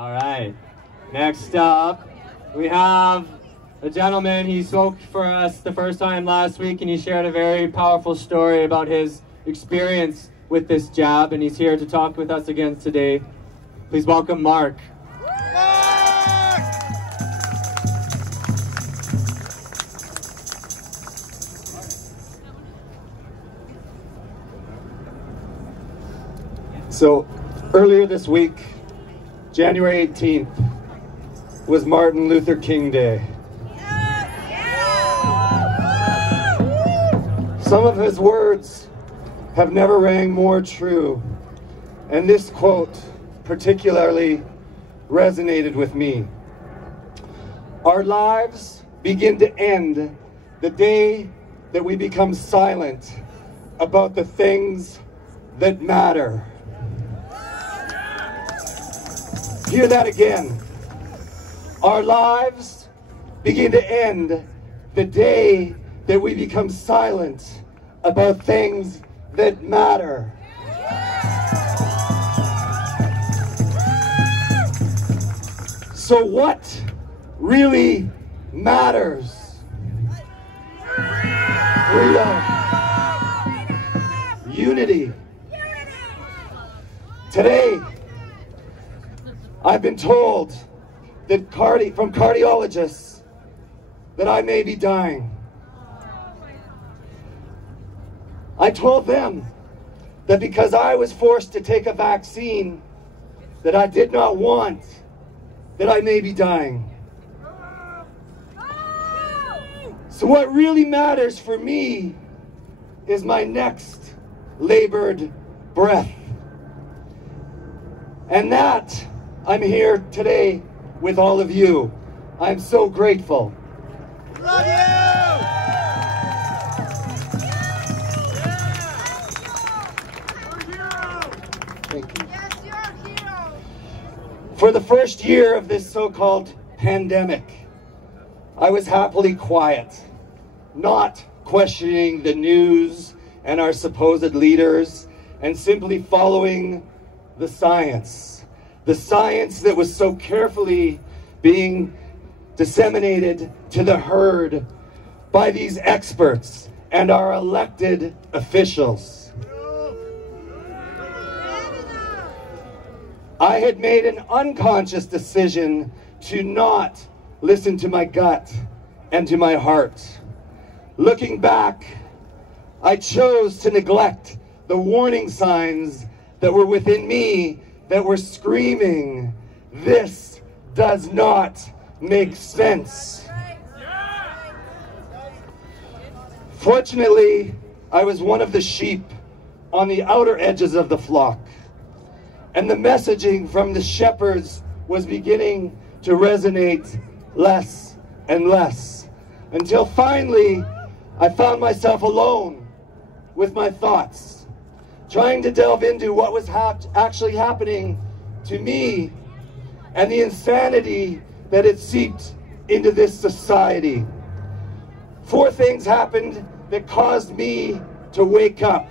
All right. Next up, we have a gentleman. He spoke for us the first time last week, and he shared a very powerful story about his experience with this jab, and he's here to talk with us again today. Please welcome Mark. So, earlier this week, January 18th, was Martin Luther King Day. Some of his words have never rang more true, and this quote particularly resonated with me. Our lives begin to end the day that we become silent about the things that matter. Hear that again. Our lives begin to end the day that we become silent about things that matter. So what really matters? Freedom. Unity. Today, I've been told that from cardiologists that I may be dying. I told them that because I was forced to take a vaccine that I did not want, that I may be dying. So what really matters for me is my next labored breath. And that I'm here today with all of you. I'm so grateful. Love you! Thank you. Yes, you're a hero. For the first year of this so-called pandemic, I was happily quiet, not questioning the news and our supposed leaders, and simply following the science. The science that was so carefully being disseminated to the herd by these experts and our elected officials. I had made an unconscious decision to not listen to my gut and to my heart. Looking back, I chose to neglect the warning signs that were within me that were screaming, "This does not make sense." Fortunately, I was one of the sheep on the outer edges of the flock, and the messaging from the shepherds was beginning to resonate less and less, until finally I found myself alone with my thoughts, trying to delve into what was actually happening to me and the insanity that had seeped into this society. 4 things happened that caused me to wake up.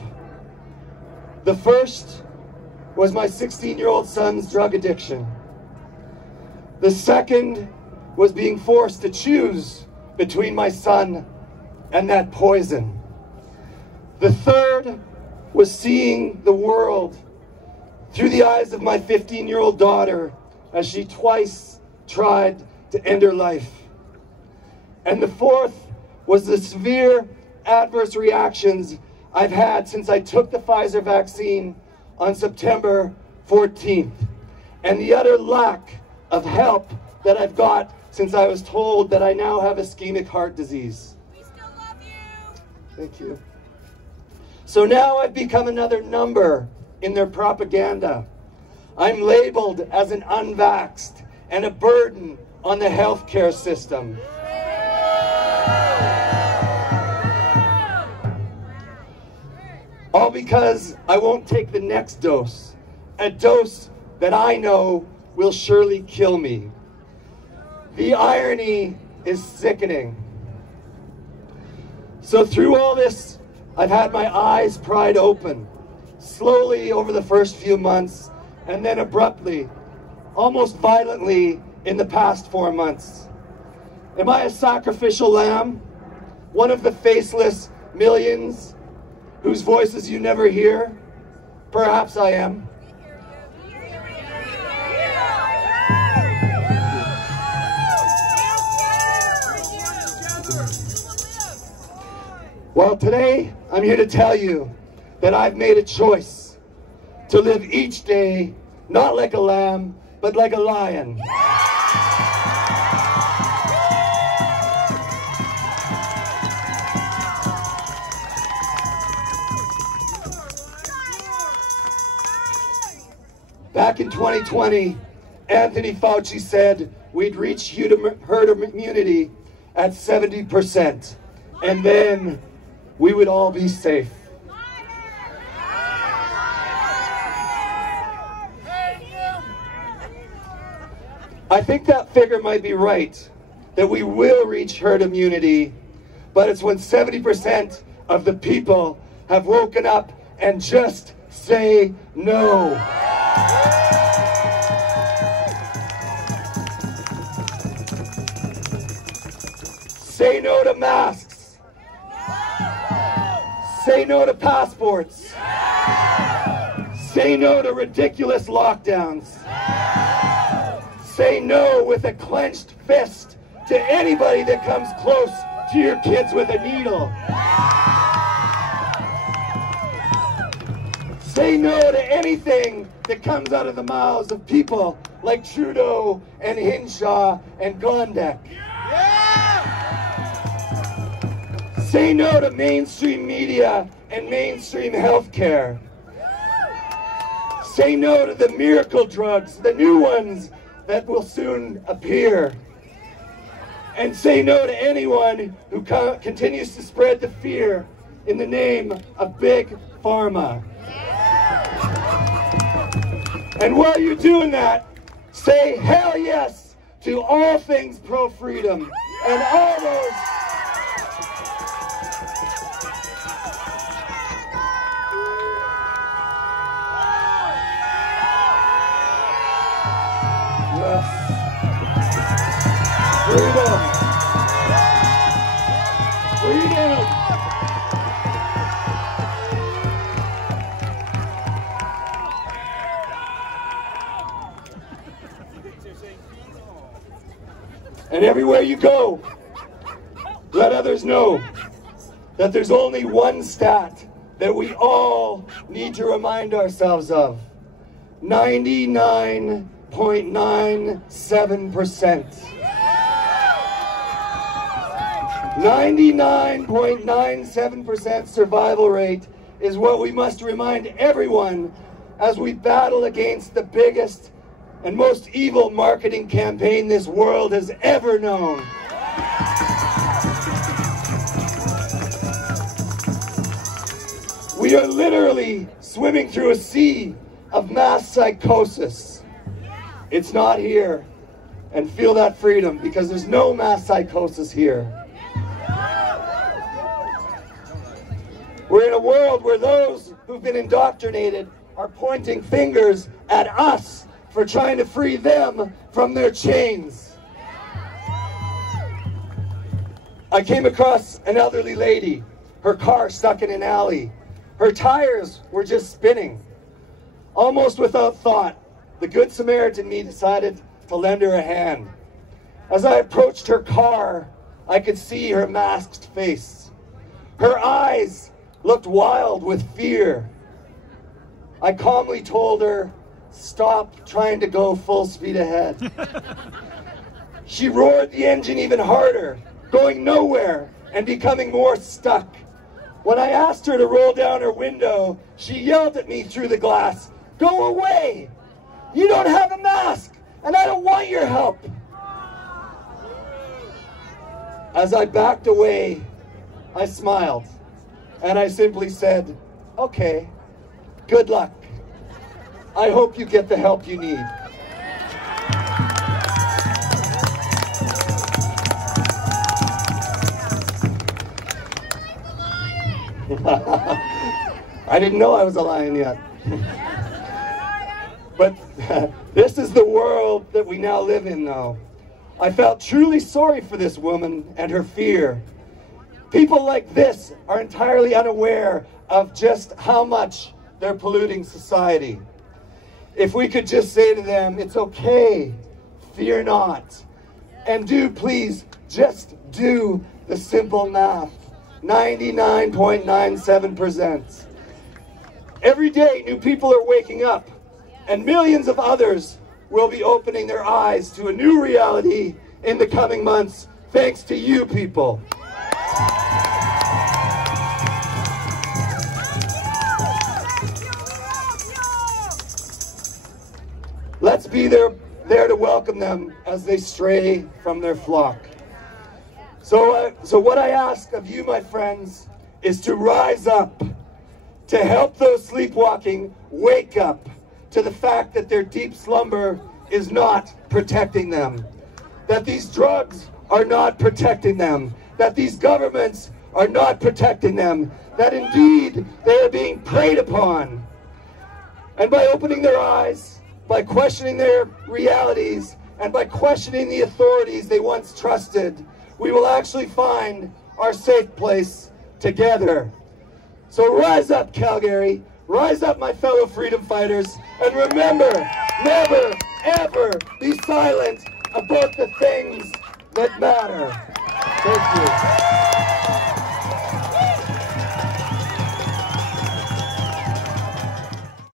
The first was my 16-year-old son's drug addiction. The second was being forced to choose between my son and that poison. The third was seeing the world through the eyes of my 15-year-old daughter as she twice tried to end her life. And the fourth was the severe adverse reactions I've had since I took the Pfizer vaccine on September 14th, and the utter lack of help that I've got since I was told that I now have ischemic heart disease. We still love you. Thank you. So now I've become another number in their propaganda. I'm labeled as an unvaxxed and a burden on the healthcare system. All because I won't take the next dose, a dose that I know will surely kill me. The irony is sickening. So through all this, I've had my eyes pried open, slowly over the first few months, and then abruptly, almost violently in the past 4 months. Am I a sacrificial lamb? One of the faceless millions whose voices you never hear? Perhaps I am. Well, today I'm here to tell you that I've made a choice to live each day not like a lamb, but like a lion. Back in 2020, Anthony Fauci said we'd reach herd immunity at 70%, and then we would all be safe. I think that figure might be right, that we will reach herd immunity, but it's when 70% of the people have woken up and just say no. Say no to masks. Say no to passports. Say no to ridiculous lockdowns. Say no with a clenched fist to anybody that comes close to your kids with a needle. Say no to anything that comes out of the mouths of people like Trudeau and Hinshaw and Gondek. Say no to mainstream media and mainstream healthcare. Say no to the miracle drugs, the new ones that will soon appear. And say no to anyone who continues to spread the fear in the name of Big Pharma. And while you're doing that, say hell yes to all things pro-freedom and all those freedom. Freedom. And everywhere you go, let others know that there's only one stat that we all need to remind ourselves of. 99.97%. 99.97% survival rate is what we must remind everyone as we battle against the biggest and most evil marketing campaign this world has ever known. We are literally swimming through a sea of mass psychosis. It's not here. And feel that freedom, because there's no mass psychosis here. We're in a world where those who've been indoctrinated are pointing fingers at us for trying to free them from their chains. I came across an elderly lady, her car stuck in an alley. Her tires were just spinning. Almost without thought, the Good Samaritan me decided to lend her a hand. As I approached her car, I could see her masked face. Her eyes looked wild with fear. I calmly told her, stop trying to go full speed ahead. She roared the engine even harder, going nowhere and becoming more stuck. When I asked her to roll down her window, she yelled at me through the glass, "Go away! You don't have a mask, and I don't want your help." As I backed away, I smiled, and I simply said, "Okay, good luck. I hope you get the help you need." I didn't know I was a lion yet. But this is the world that we now live in, though. I felt truly sorry for this woman and her fear. People like this are entirely unaware of just how much they're polluting society. If we could just say to them, it's okay, fear not. And do, please, just do the simple math. 99.97%. Every day, new people are waking up, and millions of others will be opening their eyes to a new reality in the coming months, thanks to you people. Let's be there to welcome them as they stray from their flock. So what I ask of you, my friends, is to rise up, to help those sleepwalking wake up to the fact that their deep slumber is not protecting them, that these drugs are not protecting them, that these governments are not protecting them, that indeed they are being preyed upon. And by opening their eyes, by questioning their realities, and by questioning the authorities they once trusted, we will actually find our safe place together. So rise up, Calgary. Rise up, my fellow freedom fighters. And remember, never, ever be silent about the things that matter. Thank you.